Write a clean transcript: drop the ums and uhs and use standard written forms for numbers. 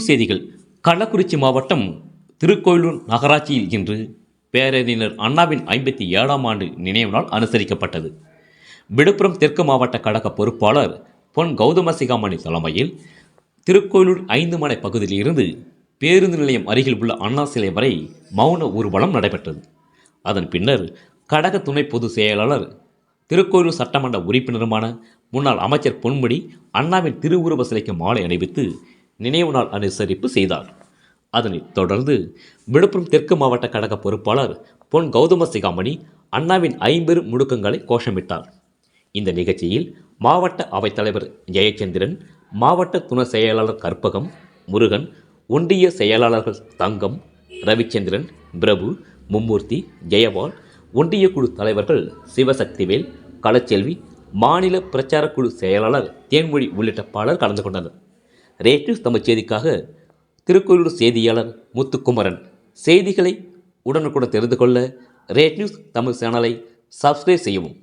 News செய்திகள். கள்ளக்குறிச்சி மாவட்டம் திருக்கோயிலூர் நகராட்சியில் இன்று பேரறிஞர் அண்ணாவின் 57ஆம் ஆண்டு நினைவு நாள் அனுசரிக்கப்பட்டது. விழுப்புரம் தெற்கு மாவட்ட கழக பொறுப்பாளர் பொன் கௌதமசிகாமணி தலைமையில் திருக்கோயிலூர் 5 மனை பகுதியில் இருந்து பேருந்து நிலையம் அருகில் உள்ள அண்ணா சிலை வரை மௌன ஊர்வலம் நடைபெற்றது. அதன் பின்னர் கழக துணை பொதுச் செயலாளர் திருக்கோயிலூர் சட்டமன்ற உறுப்பினருமான முன்னாள் அமைச்சர் பொன்முடி அண்ணாவின் திருவுருவ சிலைக்கு மாலை அணிவித்து நினைவு நாள் அனுசரிப்பு செய்தார். அதனைத் தொடர்ந்து விழுப்புரம் தெற்கு மாவட்ட கழக பொறுப்பாளர் பொன் கௌதமசிகாமணி அண்ணாவின் 50 முடுக்கங்களை கோஷமிட்டார். இந்த நிகழ்ச்சியில் மாவட்ட அவைத்தலைவர் ஜெயச்சந்திரன், மாவட்ட துணை செயலாளர் கற்பகம், முருகன், ஒன்றிய செயலாளர்கள் தங்கம், ரவிச்சந்திரன், பிரபு, மும்மூர்த்தி, ஜெயபால், ஒன்றிய குழு தலைவர்கள் சிவசக்திவேல், கலச்செல்வி, மாநில பிரச்சார குழு செயலாளர் தேன்மொழி உள்ளிட்ட பலர் கலந்து கொண்டனர். ரேட் நியூஸ் தமிழ் செய்திக்காக திருக்கோயிலூர் செய்தியாளர் முத்துக்குமரன். செய்திகளை உடனுக்குடன் தெரிந்து கொள்ள ரேட் நியூஸ் தமிழ் சேனலை சப்ஸ்கிரைப் செய்யவும்.